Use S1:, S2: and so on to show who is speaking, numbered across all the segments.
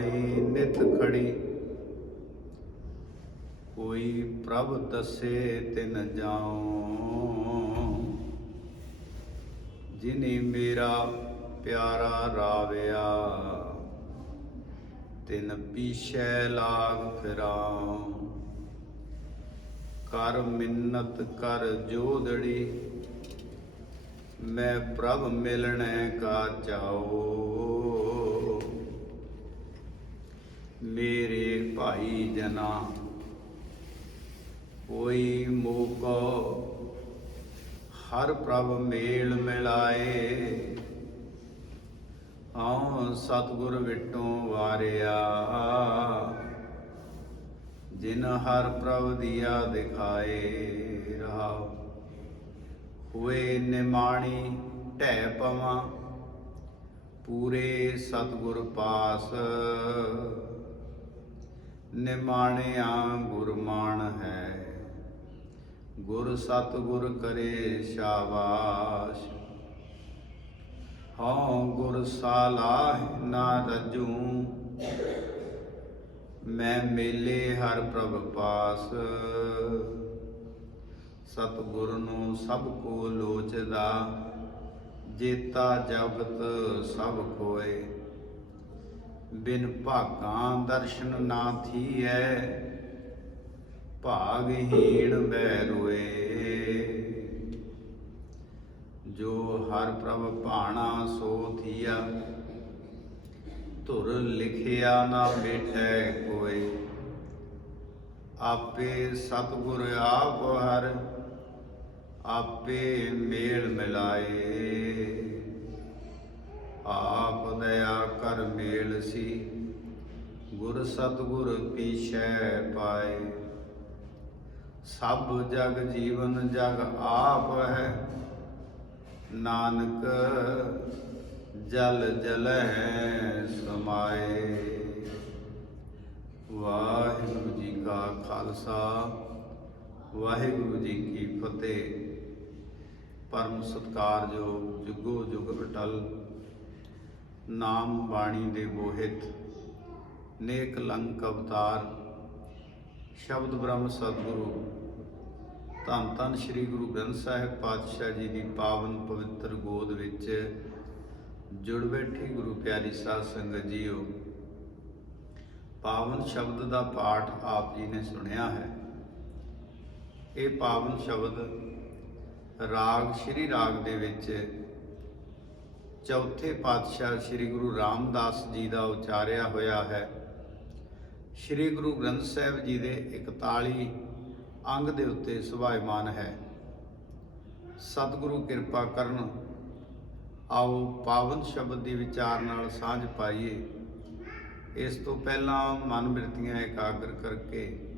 S1: ਪੰਥ ਦਸਾਈ ਨਿਤ ਖੜੀ। ਕੋਈ ਪ੍ਰਭ ਦਸੇ ਤਿਨ ਜਾਉ। ਜਿਨੇ ਮੇਰਾ ਪਿਆਰਾ ਰਾਵਿਆ, ਤਿਨ ਪੀਛੈ ਲਾਗ ਫਿਰਾਉ। ਕਰ ਮਿੰਨਤ ਕਰ ਜੋਦੜੀ ਮੈਂ ਪ੍ਰਭ ਮਿਲਣੈ ਕਾ ਚਾਓ ਮੇਰੇ ਭਾਈ ਜਨਾ, ਕੋਈ ਮੋਕੋ ਹਰ ਪ੍ਰਭ ਮੇਲ ਮਿਲਾਏ। ਆਉ ਸਤਿਗੁਰ ਵਿਟੋਂ ਵਾਰਿਆ, ਜਿਨ ਹਰ ਪ੍ਰਭ ਦੀਆ ਦਿਖਾਏ ਰਹਾਉ। ਹੋਏ ਨਿਮਾਣੀ ਢੈ ਪਵਾਂ, ਪੂਰੇ ਸਤਿਗੁਰ ਪਾਸ। ਨਿਮਾਣਿਆ ਗੁਰਮਾਨ ਹੈ। ਗੁਰ ਸਤਿਗੁਰ ਕਰੇ ਸ਼ਾਬਾਸ਼। ਹਉ ਗੁਰ ਸਾਲਾਹ ਨਾ ਰਜੂ। ਮੈਂ ਮੇਲੇ ਹਰ ਪ੍ਰਭ ਪਾਸ। ਸਤਿਗੁਰ ਨੂੰ ਸਭ ਕੋ ਲੋਚਦਾ। ਜੇਤਾ ਜਗਤ ਸਭ ਕੋਏ ਬਿਨ ਭਾਗਾਂ ਦਰਸ਼ਨ ਨਾ ਥੀਐ ਭਾਗਹੀਣ ਬੈ ਰੋਏ। ਜੋ ਹਰ ਪ੍ਰਭ ਭਾਣਾ ਸੋ ਥੀਆ ਧੁਰ ਲਿਖਿਆ ਨਾ ਬੇਟੈ ਕੋਏ। ਆਪੇ ਸਤਿਗੁਰ ਆਪ ਹਰ, ਆਪੇ ਮੇਲ ਮਿਲਾਏ। ਆਪ ਦਇਆ ਕਰ ਮੇਲ ਸੀ। ਗੁਰ ਸਤਿਗੁਰ ਪੀਛੈ ਪਾਏ। ਸਭ ਜਗ ਜੀਵਨ ਜਗ ਆਪ ਹੈ। ਨਾਨਕ ਜਲ ਜਲੈ ਸਮਾਏ। ਵਾਹਿਗੁਰੂ ਜੀ ਕਾ ਖਾਲਸਾ, ਵਾਹਿਗੁਰੂ ਜੀ ਕੀ ਫਤਿਹ। ਪਰਮ ਸਤਕਾਰਯੋਗ ਜੁਗੋ ਜੁਗ ਅਟਲ ਨਾਮ ਬਾਣੀ ਦੇ ਮੋਹਿਤ, ਨੇਕ ਲੰਕ ਅਵਤਾਰ, ਸ਼ਬਦ ਬ੍ਰਹਮ ਸਤਿਗੁਰੂ, ਧੰਨ ਧੰਨ ਸ੍ਰੀ ਗੁਰੂ ਗ੍ਰੰਥ ਸਾਹਿਬ ਪਾਤਸ਼ਾਹ ਜੀ ਦੀ ਪਾਵਨ ਪਵਿੱਤਰ ਗੋਦ ਵਿੱਚ ਜੁੜ ਬੈਠੀ ਗੁਰੂ ਪਿਆਰੀ ਸਾਧ ਸੰਗਤ ਜੀਓ। ਪਾਵਨ ਸ਼ਬਦ ਦਾ ਪਾਠ ਆਪ ਜੀ ਨੇ ਸੁਣਿਆ ਹੈ। ਇਹ ਪਾਵਨ ਸ਼ਬਦ ਰਾਗ, ਸ਼੍ਰੀ ਰਾਗ ਦੇ ਵਿੱਚ ਚੌਥੇ ਪਾਤਸ਼ਾਹ ਸ੍ਰੀ ਗੁਰੂ ਰਾਮਦਾਸ ਜੀ ਦਾ ਉਚਾਰਿਆ ਹੋਇਆ ਹੈ। ਸ੍ਰੀ ਗੁਰੂ ਗ੍ਰੰਥ ਸਾਹਿਬ ਜੀ ਦੇ 41 ਅੰਗ ਦੇ ਉੱਤੇ ਸੁਭਾਇਮਾਨ ਹੈ। ਸਤਿਗੁਰੂ ਕਿਰਪਾ ਕਰਨ, ਆਓ ਪਾਵਨ ਸ਼ਬਦ ਦੀ ਵਿਚਾਰ ਨਾਲ ਸਾਂਝ ਪਾਈਏ। ਇਸ ਤੋਂ ਪਹਿਲਾਂ ਮਨ ਬਿਰਤੀਆਂ ਇਕਾਗਰ ਕਰਕੇ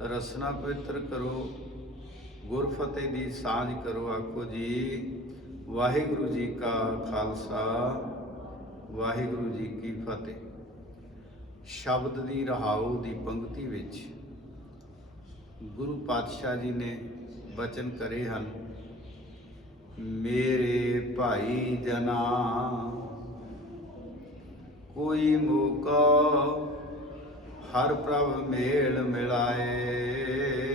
S1: ਰਸਨਾ ਪਵਿੱਤਰ ਕਰੋ, ਗੁਰਫਤਿਹ ਦੀ ਸਾਂਝ ਕਰੋ, ਆਖੋ ਜੀ। ਵਾਹਿਗੁਰੂ ਜੀ ਕਾ ਖਾਲਸਾ, ਵਾਹਿਗੁਰੂ ਜੀ ਕੀ ਫਤਿਹ। ਸ਼ਬਦ ਦੀ ਰਹਾਉ ਦੀ ਪੰਕਤੀ ਵਿੱਚ ਗੁਰੂ ਪਾਤਸ਼ਾਹ ਜੀ ਨੇ ਬਚਨ ਕਰੇ ਹਨ, ਮੇਰੇ ਭਾਈ ਜਨਾ, ਕੋਈ ਮੌਕਾ ਹਰ ਪ੍ਰਭ ਮੇਲ ਮਿਲਾਏ।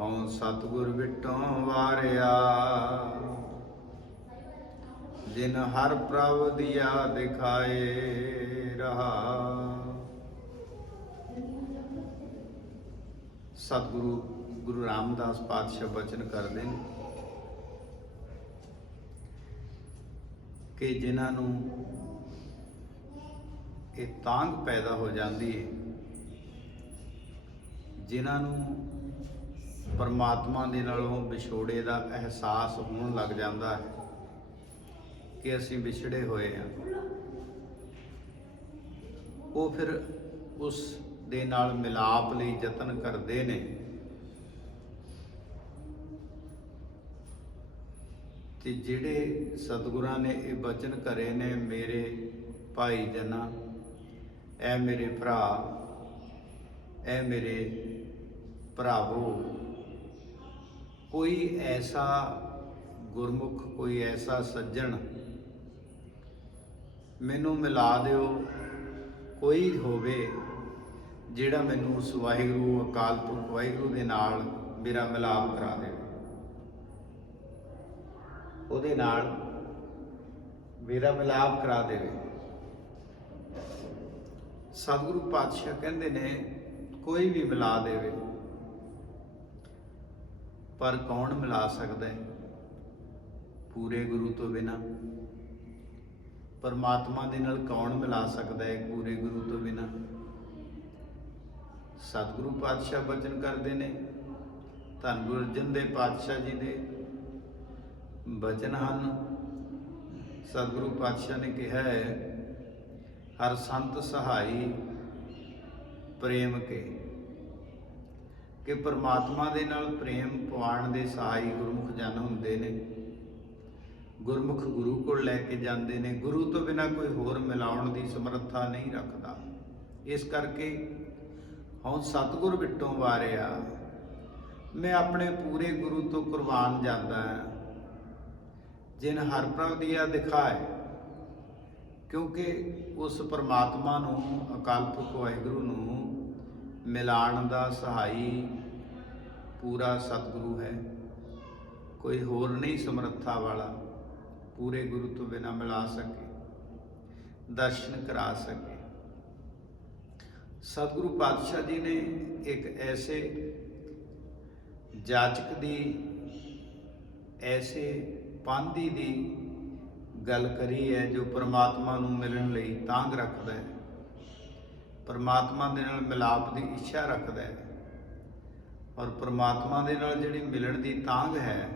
S1: ਹਉ ਸਤਿਗੁਰ ਵਿਟੋਂ ਵਾਰਿਆ? ਜਿਨ ਹਰ ਪ੍ਰਭ ਦਿਆ ਦਿਖਾਏ ਰਹਾ। ਸਤਿਗੁਰੂ, ਗੁਰੂ ਰਾਮਦਾਸ ਪਾਤਸ਼ਾਹ ਬਚਨ ਕਰਦੇ ਨੇ ਕਿ ਜਿਨ੍ਹਾਂ ਨੂੰ ਇਹ ਤਾਂਗ ਪੈਦਾ ਹੋ ਜਾਂਦੀ ਹੈ, ਜਿਨ੍ਹਾਂ ਨੂੰ ਪਰਮਾਤਮਾ ਦੇ ਨਾਲੋਂ ਵਿਛੋੜੇ ਦਾ ਅਹਿਸਾਸ ਹੋਣ ਲੱਗ ਜਾਂਦਾ ਹੈ ਕਿ ਅਸੀਂ ਵਿਛੜੇ ਹੋਏ ਹਾਂ। ਉਹ ਫਿਰ ਉਸ ਦੇ ਨਾਲ ਮਿਲਾਪ ਲਈ ਯਤਨ ਕਰਦੇ ਨੇ। ਤੇ ਜਿਹੜੇ ਸਤਿਗੁਰਾਂ ਨੇ ਇਹ ਬਚਨ ਕਰੇ ਨੇ, ਮੇਰੇ ਭਾਈ ਜਨਾ ਐ ਮੇਰੇ ਭਰਾ ਐ ਮੇਰੇ ਭਰਾਵੋ ਕੋਈ ਐਸਾ ਗੁਰਮੁਖ, ਕੋਈ ਐਸਾ ਸੱਜਣ ਮੈਨੂੰ ਮਿਲਾ ਦਿਓ, ਕੋਈ ਹੋਵੇ ਜਿਹੜਾ ਮੈਨੂੰ ਉਸ ਵਾਹਿਗੁਰੂ, ਅਕਾਲ ਪੁਰਖ ਵਾਹਿਗੁਰੂ ਦੇ ਨਾਲ ਮੇਰਾ ਮਿਲਾਪ ਕਰਾ ਦੇਵੇ। ਉਹਦੇ ਨਾਲ ਮੇਰਾ ਮਿਲਾਪ ਕਰਾ ਦੇਵੇ। ਸਤਿਗੁਰੂ ਪਾਤਸ਼ਾਹ ਕਹਿੰਦੇ ਨੇ, ਕੋਈ ਵੀ ਮਿਲਾ ਦੇਵੇ। ਪਰ ਕੌਣ ਮਿਲਾ ਸਕਦਾ ਹੈ? ਪੂਰੇ ਗੁਰੂ ਤੋਂ ਬਿਨਾ। ਪਰਮਾਤਮਾ ਦੇ ਨਾਲ ਕੌਣ ਮਿਲਾ ਸਕਦਾ ਹੈ ਪੂਰੇ ਗੁਰੂ ਤੋਂ ਬਿਨਾ? ਸਤਿਗੁਰੂ ਪਾਤਸ਼ਾਹ ਬਚਨ ਕਰਦੇ ਨੇ। ਧੰਨ ਗੁਰੂ ਅਰਜਨ ਦੇ ਪਾਤਸ਼ਾਹ ਜੀ ਦੇ ਬਚਨ ਹਨ। ਸਤਿਗੁਰੂ ਪਾਤਸ਼ਾਹ ਨੇ ਕਿਹਾ ਹੈ, ਹਰ ਸੰਤ ਸਹਾਈ ਪ੍ਰੇਮ ਕੇ। ਕਿ ਪਰਮਾਤਮਾ ਦੇ ਨਾਲ ਪ੍ਰੇਮ ਪਵਾਣ ਦੇ ਸਹਾਈ ਗੁਰਮੁਖ ਜਨ ਹੁੰਦੇ ਨੇ। ਗੁਰਮੁਖ ਗੁਰੂ ਕੋਲ ਲੈ ਕੇ ਜਾਂਦੇ ਨੇ। ਗੁਰੂ ਤੋਂ ਬਿਨਾ ਕੋਈ ਹੋਰ ਮਿਲਾਉਣ ਦੀ ਸਮਰੱਥਾ ਨਹੀਂ ਰੱਖਦਾ। ਇਸ ਕਰਕੇ ਹੁਣ ਸਤਿਗੁਰ ਵਿਟੋਂ ਵਾਰਿਆ, ਮੈਂ ਆਪਣੇ ਪੂਰੇ ਗੁਰੂ ਤੋਂ ਕੁਰਬਾਨ ਜਾਂਦਾ ਹਾਂ। ਜਿਨ ਹਰ ਪ੍ਰਭ ਦੀਆ ਦਿਖਾਏ, ਕਿਉਂਕਿ ਉਸ ਪਰਮਾਤਮਾ ਨੂੰ, ਅਕਾਲ ਪੁਰਖ ਵਾਹਿਗੁਰੂ ਨੂੰ ਮਿਲਾਣ ਦਾ ਸਹਾਈ ਪੂਰਾ ਸਤਿਗੁਰੂ ਹੈ। ਕੋਈ ਹੋਰ ਨਹੀਂ ਸਮਰੱਥਾ ਵਾਲਾ, ਪੂਰੇ ਗੁਰੂ ਤੋਂ ਬਿਨਾ ਮਿਲਾ ਸਕੇ, ਦਰਸ਼ਨ ਕਰਾ ਸਕੇ। ਸਤਿਗੁਰੂ ਪਾਤਸ਼ਾਹ ਜੀ ਨੇ ਇੱਕ ਐਸੇ ਜਾਚਕ ਦੀ, ਐਸੇ ਪਾਂਦੀ ਦੀ ਗੱਲ ਕਰੀ ਹੈ, ਜੋ ਪ੍ਰਮਾਤਮਾ ਨੂੰ ਮਿਲਣ ਲਈ ਤਾਂਗ ਰੱਖਦਾ ਹੈ। ਪ੍ਰਮਾਤਮਾ ਦੇ ਨਾਲ ਮਿਲਾਪ ਦੀ ਇੱਛਾ ਰੱਖਦਾ ਹੈ। ਔਰ ਪ੍ਰਮਾਤਮਾ ਦੇ ਨਾਲ ਜਿਹੜੀ ਮਿਲਣ ਦੀ ਤਾਂਗ ਹੈ,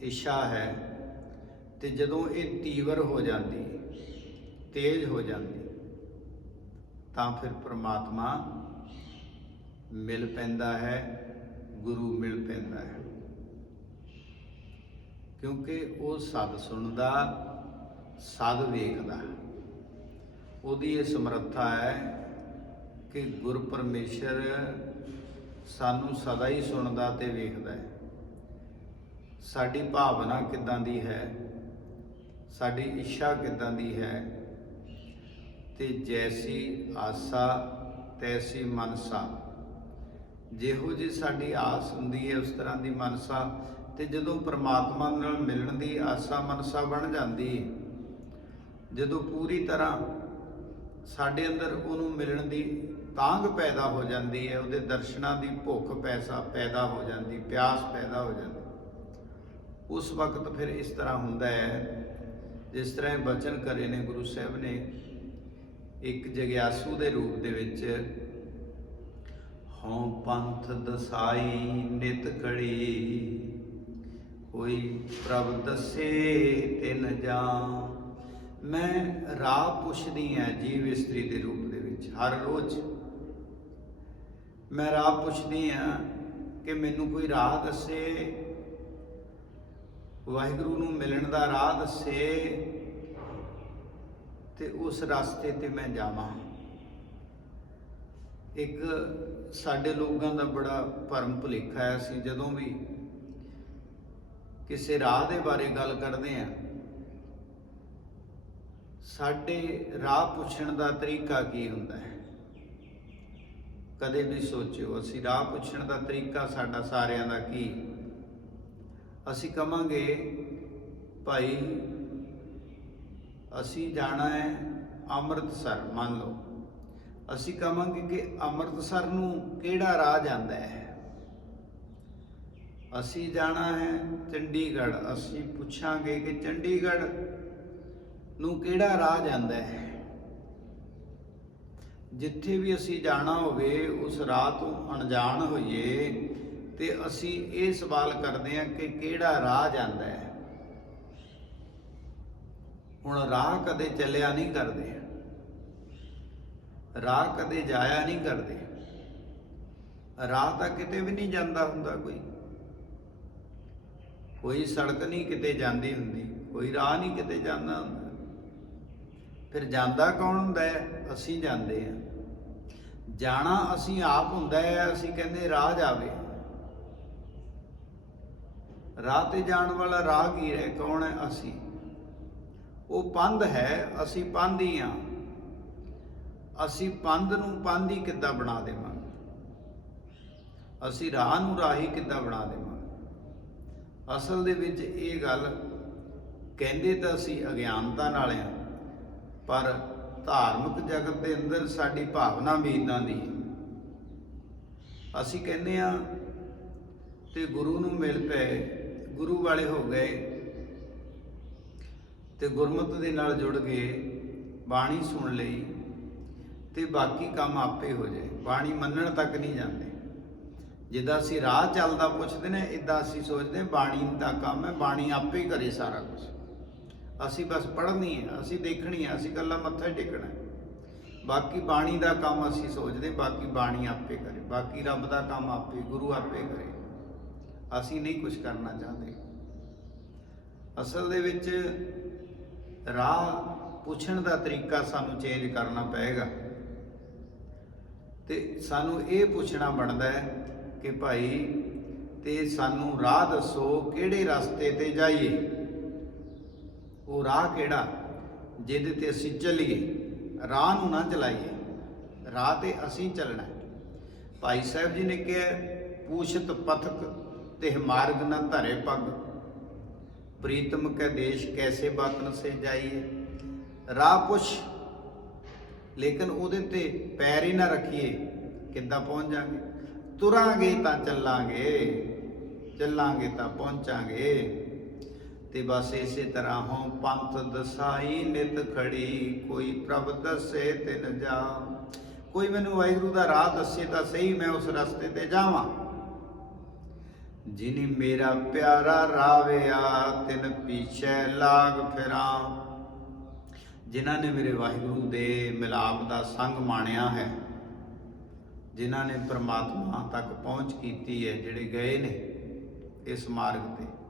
S1: ਇੱਛਾ ਹੈ, ਤੇ ਜਦੋਂ ਇਹ ਤੀਵਰ ਹੋ ਜਾਂਦੀ, ਤੇਜ਼ ਹੋ ਜਾਂਦੀ, ਤਾਂ ਫਿਰ ਪ੍ਰਮਾਤਮਾ ਮਿਲ ਪੈਂਦਾ ਹੈ, ਗੁਰੂ ਮਿਲ ਪੈਂਦਾ ਹੈ। ਕਿਉਂਕਿ ਉਹ ਸਦ ਸੁਣਦਾ, ਸਦ ਵੇਖਦਾ। ਉਹਦੀ ਇਹ ਸਮਰੱਥਾ ਹੈ ਕਿ ਗੁਰ ਪਰਮੇਸ਼ਰ ਸਾਨੂੰ ਸਦਾ ਹੀ ਸੁਣਦਾ ਤੇ ਵੇਖਦਾ ਹੈ। ਸਾਡੀ ਭਾਵਨਾ ਕਿੱਦਾਂ ਦੀ ਹੈ? ਸਾਡੀ ਇੱਛਾ ਕਿੱਦਾਂ ਦੀ ਹੈ? ਤੇ ਜੈਸੀ ਆਸਾ, ਤੈਸੀ ਮਨਸਾ। ਜਿਹੋ ਜੀ ਸਾਡੀ ਆਸ ਹੁੰਦੀ ਹੈ, ਉਸ ਤਰ੍ਹਾਂ ਦੀ ਮਨਸਾ ਤੇ ਜਦੋਂ ਪ੍ਰਮਾਤਮਾ ਨਾਲ ਮਿਲਣ ਦੀ ਆਸਾ ਮਨਸਾ ਬਣ ਜਾਂਦੀ ਜਦੋਂ ਪੂਰੀ ਤਰ੍ਹਾਂ ਸਾਡੇ ਅੰਦਰ ਉਹਨੂੰ ਮਿਲਣ ਦੀ ਤਾਂਗ ਪੈਦਾ ਹੋ ਜਾਂਦੀ ਹੈ, ਉਹਦੇ ਦਰਸ਼ਨਾਂ ਦੀ ਭੁੱਖ ਪੈਸਾ ਪੈਦਾ ਹੋ ਜਾਂਦੀ, ਪਿਆਸ ਪੈਦਾ ਹੋ ਜਾਂਦੀ। ਉਸ ਵਕਤ ਫਿਰ ਇਸ ਤਰ੍ਹਾਂ ਹੁੰਦਾ ਹੈ, ਜਿਸ ਤਰ੍ਹਾਂ ਇਹ ਬਚਨ ਕਰੇ ਨੇ ਗੁਰੂ ਸਾਹਿਬ ਨੇ, ਇੱਕ ਜਗਿਆਸੂ ਦੇ ਰੂਪ ਦੇ ਵਿੱਚ, ਹਉ ਪੰਥ ਦਸਾਈ ਨਿਤ ਕੜੀ, ਕੋਈ ਪ੍ਰਭ ਦਸੇ ਤਿਨ ਜਾਂ ਮੈਂ ਰਾਹ ਪੁੱਛਦੀ ਆ ਜੀਵ ਇਸਤਰੀ ਦੇ ਰੂਪ ਦੇ ਵਿੱਚ, ਹਰ ਰੋਜ਼ ਮੈਂ ਰਾਹ ਪੁੱਛਦੀ ਆ ਕਿ ਮੈਨੂੰ ਕੋਈ ਰਾਹ ਦੱਸੇ, ਵਾਹਿਗੁਰੂ ਨੂੰ ਮਿਲਣ ਦਾ ਰਾਹ ਦੱਸੇ ਤੇ ਉਸ ਰਸਤੇ ਤੇ ਮੈਂ ਜਾਵਾਂ। ਇੱਕ ਸਾਡੇ ਲੋਕਾਂ ਦਾ ਬੜਾ ਭਰਮ ਭੁਲੇਖਾ ਹੈ ਅਸੀਂ ਜਦੋਂ ਵੀ ਕਿਸੇ ਰਾਹ ਦੇ ਬਾਰੇ ਗੱਲ ਕਰਦੇ ਆ ਸਾਡੇ ਰਾਹ ਪੁੱਛਣ ਦਾ ਤਰੀਕਾ ਕੀ ਹੁੰਦਾ ਹੈ? ਕਦੇ ਵੀ ਸੋਚਿਓ, ਅਸੀਂ ਰਾਹ ਪੁੱਛਣ ਦਾ ਤਰੀਕਾ ਸਾਡਾ ਸਾਰਿਆਂ ਦਾ ਕੀ? ਅਸੀਂ ਕਵਾਂਗੇ ਭਾਈ, ਅਸੀਂ ਜਾਣਾ ਹੈ ਅੰਮ੍ਰਿਤਸਰ, ਮੰਨ ਲਓ। ਅਸੀਂ ਕਵਾਂਗੇ ਕਿ ਅੰਮ੍ਰਿਤਸਰ ਨੂੰ ਕਿਹੜਾ ਰਾਹ ਜਾਂਦਾ ਹੈ? ਅਸੀਂ ਜਾਣਾ ਹੈ ਚੰਡੀਗੜ੍ਹ। ਅਸੀਂ ਪੁੱਛਾਂਗੇ ਕਿ ਚੰਡੀਗੜ੍ਹ ਨੂੰ ਕਿਹੜਾ ਰਾਹ ਜਾਂਦਾ ਹੈ? ਜਿੱਥੇ ਵੀ ਅਸੀਂ ਜਾਣਾ ਹੋਵੇ, ਉਸ ਰਾਹ ਤੋਂ ਅਣਜਾਣ ਹੋਈਏ, ਤੇ ਅਸੀਂ ਇਹ ਸਵਾਲ ਕਰਦੇ ਹਾਂ ਕਿ ਕਿਹੜਾ ਰਾਹ ਜਾਂਦਾ ਹੈ? ਹੁਣ ਰਾਹ ਕਦੇ ਚੱਲਿਆ ਨਹੀਂ ਕਰਦੇ। ਰਾਹ ਕਦੇ ਜਾਇਆ ਨਹੀਂ ਕਰਦੇ। ਰਾਹ ਤਾਂ ਕਿਤੇ ਵੀ ਨਹੀਂ ਜਾਂਦਾ ਹੁੰਦਾ ਕੋਈ। ਕੋਈ ਸੜਕ ਨਹੀਂ ਕਿਤੇ ਜਾਂਦੀ ਹੁੰਦੀ, ਕੋਈ ਰਾਹ ਨਹੀਂ ਕਿਤੇ ਜਾਂਦਾ ਹੁੰਦਾ। ਫਿਰ ਜਾਂਦਾ ਕੌਣ ਹੁੰਦਾ ਹੈ? ਅਸੀਂ ਜਾਂਦੇ ਹਾਂ। ਜਾਣਾ ਅਸੀਂ ਆਪ ਹੁੰਦਾ ਹੈ, ਅਸੀਂ ਕਹਿੰਦੇ ਰਾਹ ਜਾਵੇ। ਰਾਹ ਤੇ ਜਾਣ ਵਾਲਾ ਰਾਹਗੀਰ ਹੈ? ਕੌਣ ਹੈ ਅਸੀਂ? ਉਹ ਪੰਧ ਹੈ, ਅਸੀਂ ਪੰਧ ਹੀ ਆ ਅਸੀਂ ਪੰਧ ਨੂੰ ਪੰਧ ਹੀ ਕਿੱਦਾਂ ਬਣਾ ਦੇਵਾਂਗੇ? ਅਸੀਂ ਰਾਹ ਨੂੰ ਰਾਹੀ ਕਿੱਦਾਂ ਬਣਾ ਦੇਵਾਂਗੇ? ਅਸਲ ਦੇ ਵਿੱਚ ਇਹ ਗੱਲ ਕਹਿੰਦੇ ਤਾਂ ਅਸੀਂ ਅਗਿਆਨਤਾ ਨਾਲ ਆ ਪਰ ਧਾਰਮਿਕ ਜਗਤ ਦੇ ਅੰਦਰ ਸਾਡੀ ਭਾਵਨਾ ਵੀ ਇਦਾਂ ਦੀ ਅਸੀਂ ਕਹਿੰਦੇ ਆ ਤੇ ਗੁਰੂ ਨੂੰ ਮਿਲ ਪਏ, ਗੁਰੂ ਵਾਲੇ ਹੋ ਗਏ, ਤੇ ਗੁਰਮਤ ਦੇ ਨਾਲ ਜੁੜ ਗਏ, ਬਾਣੀ ਸੁਣ ਲਈ, ਤੇ ਬਾਕੀ ਕੰਮ ਆਪੇ ਹੋ ਜਾਏ। ਬਾਣੀ ਮੰਨਣ ਤੱਕ ਨਹੀਂ ਜਾਂਦੇ। ਜਿੱਦਾਂ ਅਸੀਂ ਰਾਹ ਚੱਲਦਾ ਪੁੱਛਦੇ ਨੇ ਇਦਾਂ ਅਸੀਂ ਸੋਚਦੇ ਹਾਂ, ਬਾਣੀ ਦਾ ਕੰਮ ਹੈ, ਬਾਣੀ ਆਪੇ ਹੀ ਕਰੇ ਸਾਰਾ ਕੁਝ ਅਸੀਂ ਬਸ ਪੜ੍ਹਨੀ ਹੈ, ਅਸੀਂ ਦੇਖਣੀ ਹੈ, ਅਸੀਂ ਕੱਲਾ ਮੱਥਾ ਟੇਕਣਾ ਹੈ। ਬਾਕੀ ਬਾਣੀ ਦਾ ਕੰਮ ਅਸੀਂ ਸੋਚਦੇ ਬਾਕੀ ਬਾਣੀ ਆਪੇ ਕਰੇ, ਬਾਕੀ ਰੱਬ ਦਾ ਕੰਮ ਆਪੇ, ਗੁਰੂ ਆਪੇ ਕਰੇ। ਅਸੀਂ ਨਹੀਂ ਕੁਝ ਕਰਨਾ ਚਾਹੁੰਦੇ। ਅਸਲ ਦੇ ਵਿੱਚ ਰਾਹ ਪੁੱਛਣ ਦਾ ਤਰੀਕਾ ਸਾਨੂੰ ਚੇਂਜ ਕਰਨਾ ਪਏਗਾ। ਤੇ ਸਾਨੂੰ ਇਹ ਪੁੱਛਣਾ ਬਣਦਾ ਹੈ ਕਿ ਭਾਈ, ਤੇ ਸਾਨੂੰ ਰਾਹ ਦੱਸੋ ਕਿਹੜੇ ਰਸਤੇ ਤੇ ਜਾਈਏ। ਉਹ ਰਾਹ ਕਿਹੜਾ? ਜਿਹਦੇ ਤੇ ਅਸੀਂ ਚੱਲੀਏ, ਰਾਹ ਨੂੰ ਨਾ ਚਲਾਈਏ, ਰਾਹ ਤੇ ਅਸੀਂ ਚੱਲਣਾ। ਭਾਈ ਸਾਹਿਬ ਜੀ ਨੇ ਕਿਹਾ, ਪੂਛਤ ਪਥਕ ਤੇ ਮਾਰਗ ਨਾ ਧਰੇ ਪਗ। ਪ੍ਰੀਤਮ ਕੈ ਦੇਸ਼ ਕੈਸੇ ਬਾਤਨ ਸੇ ਜਾਈਏ? ਰਾਹ ਪੁੱਛ। ਲੇਕਿਨ ਉਹਦੇ ਤੇ ਪੈਰ ਹੀ ਨਾ ਰੱਖੀਏ, ਕਿੱਦਾਂ ਪਹੁੰਚ ਜਾਾਂਗੇ? ਤੁਰਾਂਗੇ ਤਾਂ ਚੱਲਾਂਗੇ ਚੱਲਾਂਗੇ ਤਾਂ ਪਹੁੰਚਾਂਗੇ। ਤੇ ਬਸ ਇਸੇ ਤਰ੍ਹਾਂ ਹੋਂ ਪੰਥ ਦਸਾਈ ਨਿਤ ਖੜੀ, ਕੋਈ ਪ੍ਰਭ ਦੱਸੇ ਤਿਨ ਜਾ ਕੋਈ ਮੈਨੂੰ ਵਾਹਿਗੁਰੂ ਦਾ ਰਾਹ ਦੱਸੇ ਤਾਂ ਸਹੀ ਮੈਂ ਉਸ ਰਸਤੇ ਤੇ ਜਾਵਾਂ। ਜਿਨੀ ਮੇਰਾ ਪਿਆਰਾ ਰਾਵਿਆ, ਤਿਨ ਪਿਛੇ ਲਾਗ ਫਿਰਾਂ। ਜਿਨ੍ਹਾਂ ਨੇ ਮੇਰੇ ਵਾਹਿਗੁਰੂ ਦੇ ਮਿਲਾਪ ਦਾ ਸੰਗ ਮਾਣਿਆ ਹੈ, ਜਿਨ੍ਹਾਂ ਨੇ ਪ੍ਰਮਾਤਮਾ ਤੱਕ ਪਹੁੰਚ ਕੀਤੀ ਹੈ, ਜਿਹੜੇ ਗਏ ਨੇ ਇਸ ਮਾਰਗ ਤੇ।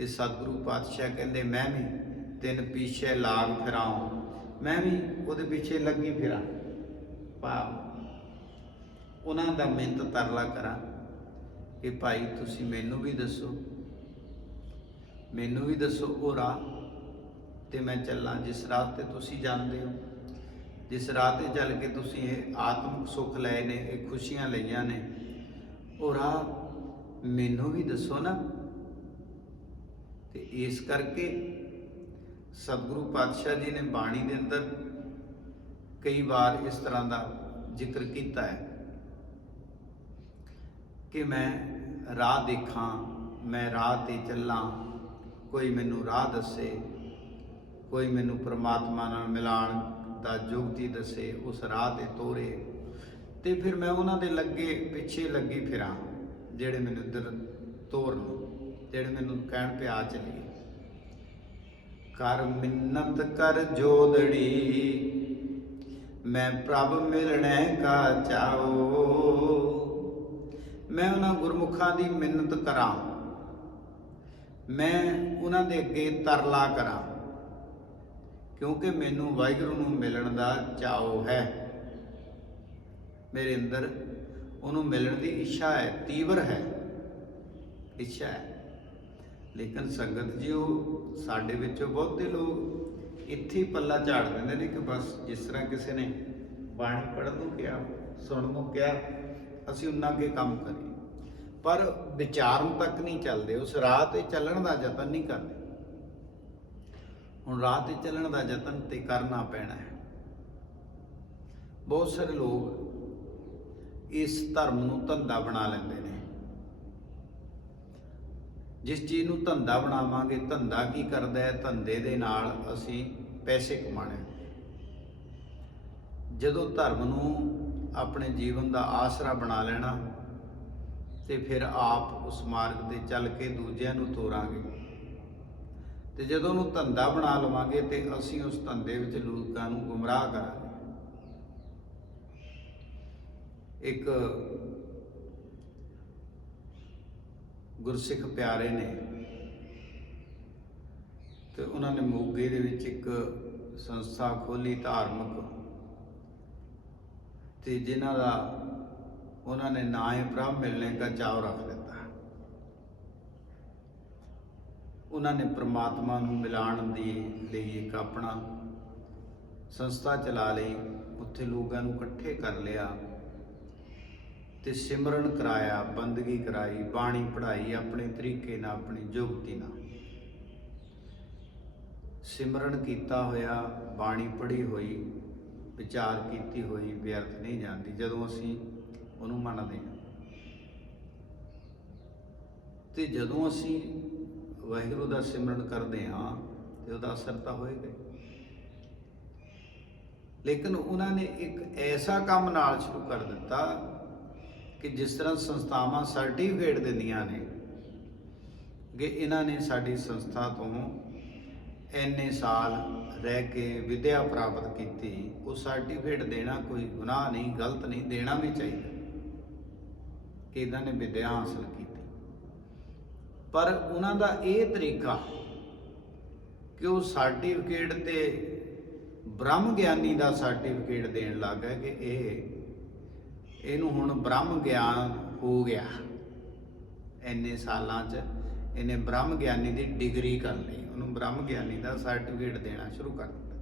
S1: ਤੇ ਸਤਿਗੁਰੂ ਪਾਤਸ਼ਾਹ ਕਹਿੰਦੇ, ਮੈਂ ਵੀ ਤਿੰਨ ਪਿੱਛੇ ਲਾਗ ਫਿਰਾਉ। ਮੈਂ ਵੀ ਉਹਦੇ ਪਿੱਛੇ ਲੱਗੀ ਫਿਰਾਂ। ਭਾਵ ਉਹਨਾਂ ਦਾ ਮਿਹਨਤ ਤਰਲਾ ਕਰਾਂ ਕਿ ਭਾਈ ਤੁਸੀਂ ਮੈਨੂੰ ਵੀ ਦੱਸੋ। ਮੈਨੂੰ ਵੀ ਦੱਸੋ ਉਹ ਰਾਹ ਤੇ ਮੈਂ ਚੱਲਾਂ ਜਿਸ ਰਾਹ ਤੇ ਤੁਸੀਂ ਜਾਂਦੇ ਹੋ। ਜਿਸ ਰਾਹ ਤੇ ਚੱਲ ਕੇ ਤੁਸੀਂ ਇਹ ਆਤਮਿਕ ਸੁੱਖ ਲਏ ਨੇ, ਇਹ ਖੁਸ਼ੀਆਂ ਲਈਆਂ ਨੇ। ਉਹ ਰਾਹ ਮੈਨੂੰ ਵੀ ਦੱਸੋ ਨਾ। ਤੇ ਇਸ ਕਰਕੇ ਸਤਿਗੁਰੂ ਪਾਤਸ਼ਾਹ ਜੀ ਨੇ ਬਾਣੀ ਦੇ ਅੰਦਰ ਕਈ ਵਾਰ ਇਸ ਤਰ੍ਹਾਂ ਦਾ ਜ਼ਿਕਰ ਕੀਤਾ ਹੈ ਕਿ ਮੈਂ ਰਾਹ ਦੇਖਾਂ, ਮੈਂ ਰਾਹ ਤੇ ਚੱਲਾਂ, ਕੋਈ ਮੈਨੂੰ ਰਾਹ ਦੱਸੇ, ਕੋਈ ਮੈਨੂੰ ਪ੍ਰਮਾਤਮਾ ਨਾਲ ਮਿਲਾਣ ਦਾ ਜੁਗਤੀ ਦੱਸੇ, ਉਸ ਰਾਹ ਤੇ ਤੋਰੇ ਤੇ ਫਿਰ ਮੈਂ ਉਹਨਾਂ ਦੇ ਲੱਗੇ, ਪਿੱਛੇ ਲੱਗੀ ਫਿਰਾਂ, ਜਿਹੜੇ ਮੈਨੂੰ ਇੱਧਰ ਤੋਰਨ। ਜਿਹੜੇ ਮੈਨੂੰ ਕਹਿਣ ਪਿਆ ਚਲੀਏ ਕਰ ਮਿੰਨਤ ਕਰ ਜੋਦੜੀ, ਮੈਂ ਪ੍ਰਭ ਮਿਲਣੇ ਕਾ ਚਾਓ ਮੈਂ ਉਹਨਾਂ ਗੁਰਮੁਖਾਂ ਦੀ ਮਿੰਨਤ ਕਰਾਂ। ਮੈਂ ਉਹਨਾਂ ਦੇ ਅੱਗੇ ਤਰਲਾ ਕਰਾਂ। ਕਿਉਂਕਿ ਮੈਨੂੰ ਵਾਹਿਗੁਰੂ ਨੂੰ ਮਿਲਣ ਦਾ ਚਾਓ ਹੈ। ਮੇਰੇ ਅੰਦਰ ਉਹਨੂੰ ਮਿਲਣ ਦੀ ਇੱਛਾ ਹੈ, ਤੀਵਰ ਹੈ। ਇੱਛਾ ਹੈ। ਲੇਕਿਨ ਸੰਗਤ ਜੀ, ਉਹ ਸਾਡੇ ਵਿੱਚੋਂ ਬਹੁਤੇ ਲੋਕ ਇੱਥੇ ਪੱਲਾ ਝਾੜ ਦਿੰਦੇ ਨੇ ਕਿ ਬਸ ਜਿਸ ਤਰ੍ਹਾਂ ਕਿਸੇ ਨੇ ਬਾਣੀ ਪੜ੍ਹਨ ਨੂੰ ਕਿਹਾ, ਸੁਣਨ ਨੂੰ ਕਿਹਾ, ਅਸੀਂ ਉਹਨਾਂ ਅੱਗੇ ਕੰਮ ਕਰੀਏ। ਪਰ ਵਿਚਾਰਨ ਤੱਕ ਨਹੀਂ ਚੱਲਦੇ, ਉਸ ਰਾਹ ਤੇ ਚੱਲਣ ਦਾ ਯਤਨ ਨਹੀਂ ਕਰਦੇ। ਹੁਣ ਰਾਹ ਤੇ ਚੱਲਣ ਦਾ ਯਤਨ ਤੇ ਕਰਨਾ ਪੈਣਾ ਹੈ। ਬਹੁਤ ਸਾਰੇ ਲੋਕ ਇਸ ਧਰਮ ਨੂੰ ਧੰਦਾ ਬਣਾ ਲੈਂਦੇ ਨੇ। ਜਿਸ ਚੀਜ਼ ਨੂੰ ਧੰਦਾ ਬਣਾਵਾਂਗੇ, ਧੰਦਾ ਕੀ ਕਰਦਾ ਹੈ? ਧੰਦੇ ਦੇ ਨਾਲ ਅਸੀਂ ਪੈਸੇ ਕਮਾਣੇ ਜਦੋਂ ਧਰਮ ਨੂੰ ਆਪਣੇ ਜੀਵਨ ਦਾ ਆਸਰਾ ਬਣਾ ਲੈਣਾ ਤੇ ਫਿਰ ਆਪ ਉਸ ਮਾਰਗ ਤੇ ਚੱਲ ਕੇ ਦੂਜਿਆਂ ਨੂੰ ਤੋਰਾਂਗੇ। ਤੇ ਜਦੋਂ ਉਹਨੂੰ ਧੰਦਾ ਬਣਾ ਲਵਾਂਗੇ ਤੇ ਅਸੀਂ ਉਸ ਧੰਦੇ ਵਿੱਚ ਲੋਕਾਂ ਨੂੰ ਗੁੰਮਰਾਹ ਕਰਾਂਗੇ। ਇੱਕ ਗੁਰਸਿੱਖ ਪਿਆਰੇ ਨੇ ਤੇ ਉਹਨਾਂ ਨੇ ਮੋਗੇ ਦੇ ਵਿੱਚ ਇੱਕ ਸੰਸਥਾ ਖੋਲੀ ਧਾਰਮਿਕ ਤੇ ਜਿਨ੍ਹਾਂ ਦਾ ਉਹਨਾਂ ਨੇ ਨਾਂ ਹੈ ਪ੍ਰਭ ਮਿਲਣੇ ਦਾ ਚਾਅ ਰੱਖ ਦਿੱਤਾ ਉਹਨਾਂ ਨੇ ਪ੍ਰਮਾਤਮਾ ਨੂੰ ਮਿਲਾਣ ਦੀ ਲਈ ਇੱਕ ਆਪਣਾ ਸੰਸਥਾ ਚਲਾ ਲਈ, ਉੱਥੇ ਲੋਕਾਂ ਨੂੰ ਇਕੱਠੇ ਕਰ ਲਿਆ। ਤੇ ਸਿਮਰਨ ਕਰਾਇਆ, ਬੰਦਗੀ ਕਰਾਈ, ਬਾਣੀ ਪੜ੍ਹਾਈ, ਆਪਣੇ ਤਰੀਕੇ ਨਾਲ, ਆਪਣੀ ਜੁਗਤੀ ਨਾਲ। ਸਿਮਰਨ ਕੀਤਾ ਹੋਇਆ, ਬਾਣੀ ਪੜ੍ਹੀ ਹੋਈ, ਵਿਚਾਰ ਕੀਤੀ ਹੋਈ ਵਿਅਰਥ ਨਹੀਂ ਜਾਂਦੀ, ਜਦੋਂ ਅਸੀਂ ਉਹਨੂੰ ਮੰਨਦੇ ਹਾਂ। ਤੇ ਜਦੋਂ ਅਸੀਂ ਵਾਹਿਗੁਰੂ ਦਾ ਸਿਮਰਨ ਕਰਦੇ ਹਾਂ, ਤੇ ਉਹਦਾ ਅਸਰ ਤਾਂ ਹੋਏਗਾ ਲੇਕਿਨ ਉਹਨਾਂ ਨੇ ਇੱਕ ਐਸਾ ਕੰਮ ਨਾਲ ਸ਼ੁਰੂ ਕਰ ਦਿੱਤਾ ਕਿ ਜਿਸ ਤਰ੍ਹਾਂ ਸੰਸਥਾਵਾਂ ਸਰਟੀਫਿਕੇਟ ਦਿੰਦੀਆਂ ਨੇ, ਕਿ ਇਹਨਾਂ ਨੇ ਸਾਡੀ ਸੰਸਥਾ ਤੋਂ ਇੰਨੇ ਸਾਲ ਰਹਿ ਕੇ ਵਿਦਿਆ ਪ੍ਰਾਪਤ ਕੀਤੀ, ਉਹ ਸਰਟੀਫਿਕੇਟ ਦੇਣਾ ਕੋਈ ਗੁਨਾਹ ਨਹੀਂ, ਗਲਤ ਨਹੀਂ, ਦੇਣਾ ਵੀ ਚਾਹੀਦਾ ਕਿ ਇਹਨਾਂ ਨੇ ਵਿਦਿਆ ਹਾਸਲ ਕੀਤੀ। ਪਰ ਉਹਨਾਂ ਦਾ ਇਹ ਤਰੀਕਾ ਕਿ ਉਹ ਸਰਟੀਫਿਕੇਟ ਤੇ ਬ੍ਰਹਮ ਗਿਆਨੀ ਦਾ ਸਰਟੀਫਿਕੇਟ ਦੇਣ ਲੱਗਾ ਕਿ ਇਹ ਇਹਨੂੰ ਹੁਣ ਬ੍ਰਹਮ ਗਿਆਨ ਹੋ ਗਿਆ। ਇੰਨੇ ਸਾਲਾਂ 'ਚ ਇਹਨੇ ਬ੍ਰਹਮ ਗਿਆਨੀ ਦੀ ਡਿਗਰੀ ਕਰ ਲਈ। ਉਹਨੂੰ ਬ੍ਰਹਮ ਗਿਆਨੀ ਦਾ ਸਰਟੀਫਿਕੇਟ ਦੇਣਾ ਸ਼ੁਰੂ ਕਰ ਦਿੱਤਾ।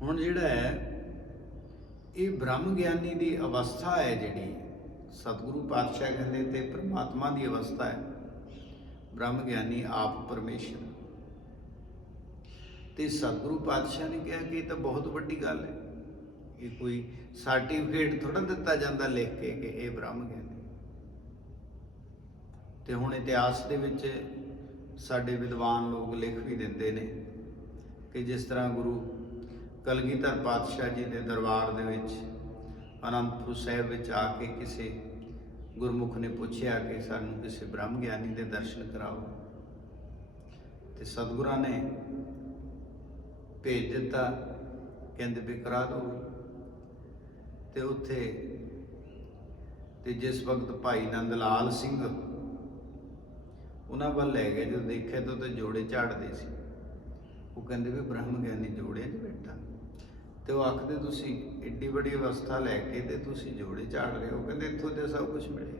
S1: ਹੁਣ ਜਿਹੜਾ ਹੈ, ਇਹ ਬ੍ਰਹਮ ਗਿਆਨੀ ਦੀ ਅਵਸਥਾ ਹੈ ਜਿਹੜੀ, ਸਤਿਗੁਰੂ ਪਾਤਸ਼ਾਹ ਕਹਿੰਦੇ ਤੇ ਪ੍ਰਮਾਤਮਾ ਦੀ ਅਵਸਥਾ ਹੈ। ਬ੍ਰਹਮ ਗਿਆਨੀ ਆਪ ਪਰਮੇਸ਼ਰ। ਤੇ ਸਤਿਗੁਰੂ ਪਾਤਸ਼ਾਹ ਨੇ ਕਿਹਾ ਕਿ ਇਹ ਤਾਂ ਬਹੁਤ ਵੱਡੀ ਗੱਲ ਹੈ। ਇਹ ਕੋਈ ਸਰਟੀਫਿਕੇਟ ਥੋੜਾ ਦਿੱਤਾ ਜਾਂਦਾ ਲਿਖ ਕੇ ਕਿ ਇਹ ਬ੍ਰਹਮ ਗਿਆਨੀ ਤੇ ਹੁਣ ਇਤਿਹਾਸ ਦੇ ਵਿੱਚ ਸਾਡੇ ਵਿਦਵਾਨ ਲੋਕ ਲਿਖ ਵੀ ਦਿੰਦੇ ਨੇ ਕਿ ਜਿਸ ਤਰ੍ਹਾਂ ਗੁਰੂ ਕਲਗੀਧਰ ਪਾਤਸ਼ਾਹ ਜੀ ਦੇ ਦਰਬਾਰ ਦੇ ਵਿੱਚ ਅਨੰਦਪੁਰ ਸਾਹਿਬ ਵਿੱਚ ਆ ਕੇ ਕਿਸੇ ਗੁਰਮੁਖ ਨੇ ਪੁੱਛਿਆ ਕਿ ਸਾਨੂੰ ਕਿਸੇ ਬ੍ਰਹਮ ਗਿਆਨੀ ਦੇ ਦਰਸ਼ਨ ਕਰਾਓ। ਤੇ ਸਤਿਗੁਰਾਂ ਨੇ ਭੇਜ ਦਿੱਤਾ, ਕਹਿੰਦੇ ਵੀ ਕਰਾ ਦਿਓ। ਤੇ ਉੱਥੇ ਤੇ ਜਿਸ ਵਕਤ ਭਾਈ ਨੰਦ ਲਾਲ ਸਿੰਘ ਉਹਨਾਂ ਵੱਲ ਲੈ ਗਏ, ਜਦੋਂ ਦੇਖਿਆ ਤਾਂ ਉਹਦੇ ਜੋੜੇ ਝਾੜਦੇ ਸੀ। ਉਹ ਕਹਿੰਦੇ ਵੀ ਬ੍ਰਹਮ ਗਿਆਨੀ ਜੋੜੇ 'ਚ ਬੈਠਾ। ਤੇ ਉਹ ਆਖਦੇ, ਤੁਸੀਂ ਏਡੀ ਵੱਡੀ ਅਵਸਥਾ ਲੈ ਕੇ ਤੇ ਤੁਸੀਂ ਜੋੜੇ ਝਾੜ ਰਹੇ ਹੋ। ਕਹਿੰਦੇ, ਇੱਥੋਂ ਤੇ ਸਭ ਕੁਝ ਮਿਲੇ।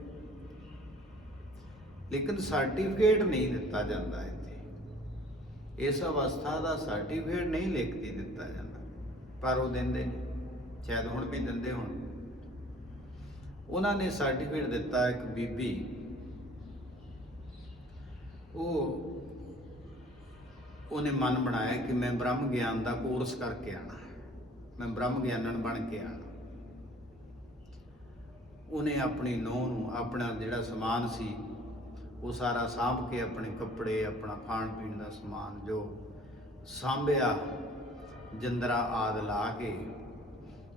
S1: ਲੇਕਿਨ ਸਰਟੀਫਿਕੇਟ ਨਹੀਂ ਦਿੱਤਾ ਜਾਂਦਾ ਇੱਥੇ। ਇਸ ਅਵਸਥਾ ਦਾ ਸਰਟੀਫਿਕੇਟ ਨਹੀਂ ਲਿਖ ਕੇ ਦਿੱਤਾ ਜਾਂਦਾ। ਪਰ ਉਹ ਦਿੰਦੇ ਨੇ। ਸ਼ਾਇਦ ਹੁਣ ਵੀ ਦਿੰਦੇ ਹੋਣ। ਉਹਨਾਂ ਨੇ ਸਰਟੀਫਿਕੇਟ ਦਿੱਤਾ ਇੱਕ ਬੀਬੀ। ਉਹ ਉਹਨੇ ਮਨ ਬਣਾਇਆ ਕਿ ਮੈਂ ਬ੍ਰਹਮ ਗਿਆਨ ਦਾ ਕੋਰਸ ਕਰਕੇ ਆਣਾ ਮੈਂ ਬ੍ਰਹਮ ਗਿਆਨਣ ਬਣ ਕੇ ਆਣਾ ਉਹਨੇ ਆਪਣੀ ਨੂੰਹ ਨੂੰ ਆਪਣਾ ਜਿਹੜਾ ਸਮਾਨ ਸੀ, ਉਹ ਸਾਰਾ ਸਾਂਭ ਕੇ ਆਪਣੇ ਕੱਪੜੇ, ਆਪਣਾ ਖਾਣ ਪੀਣ ਦਾ ਸਮਾਨ, ਜੋ ਸਾਂਭਿਆ, ਜਿੰਦਰਾ ਆਦ ਲਾ ਕੇ